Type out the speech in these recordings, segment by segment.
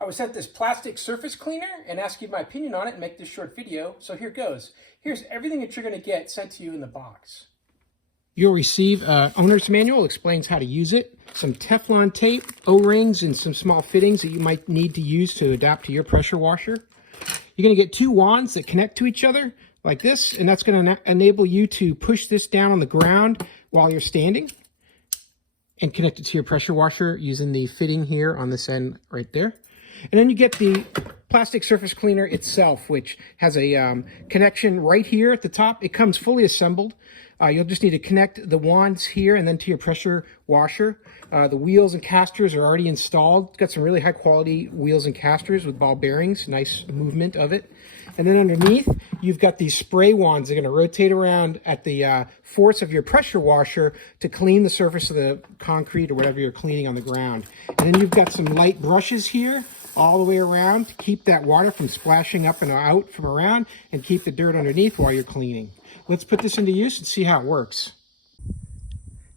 I was sent this plastic surface cleaner and asked you my opinion on it and make this short video. So here goes. Here's everything that you're going to get sent to you in the box. You'll receive an owner's manual, explains how to use it, some Teflon tape, O-rings, and some small fittings that you might need to use to adapt to your pressure washer. You're going to get 2 wands that connect to each other like this, and that's going to enable you to push this down on the ground while you're standing and connect it to your pressure washer using the fitting here on this end right there. And then you get the plastic surface cleaner itself, which has a connection right here at the top. It comes fully assembled. You'll just need to connect the wands here and then to your pressure washer. The wheels and casters are already installed. It's got some really high quality wheels and casters with ball bearings, nice movement of it. And then underneath, you've got these spray wands that are going to rotate around at the force of your pressure washer to clean the surface of the concrete or whatever you're cleaning on the ground. And then you've got some light brushes here all the way around to keep that water from splashing up and out from around and keep the dirt underneath while you're cleaning. Let's put this into use and see how it works.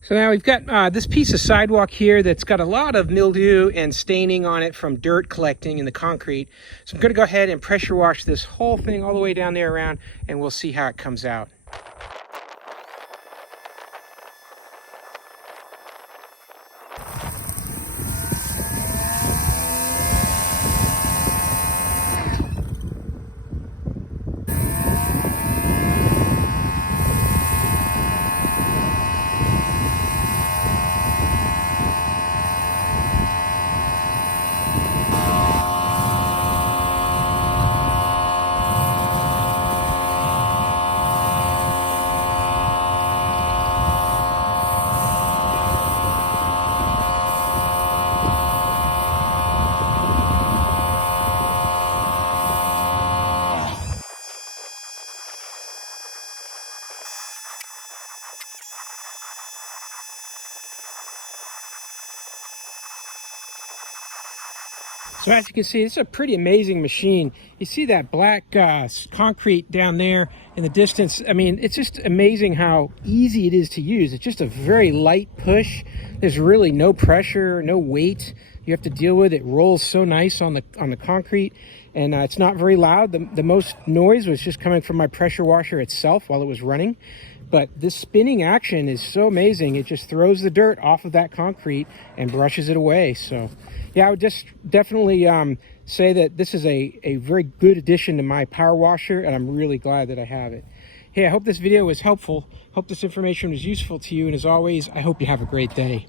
So now we've got this piece of sidewalk here that's got a lot of mildew and staining on it from dirt collecting in the concrete. So I'm going to go ahead and pressure wash this whole thing all the way down there around, and we'll see how it comes out. So as you can see, it's a pretty amazing machine. You see that black concrete down there in the distance. I mean, it's just amazing how easy it is to use. It's just a very light push. There's really no pressure, no weight you have to deal with. It rolls so nice on the concrete, and it's not very loud. The most noise was just coming from my pressure washer itself while it was running. But this spinning action is so amazing. It just throws the dirt off of that concrete and brushes it away. So yeah, I would just definitely say that this is a very good addition to my power washer, and I'm really glad that I have it. Hey, I hope this video was helpful. Hope this information was useful to you. And as always, I hope you have a great day.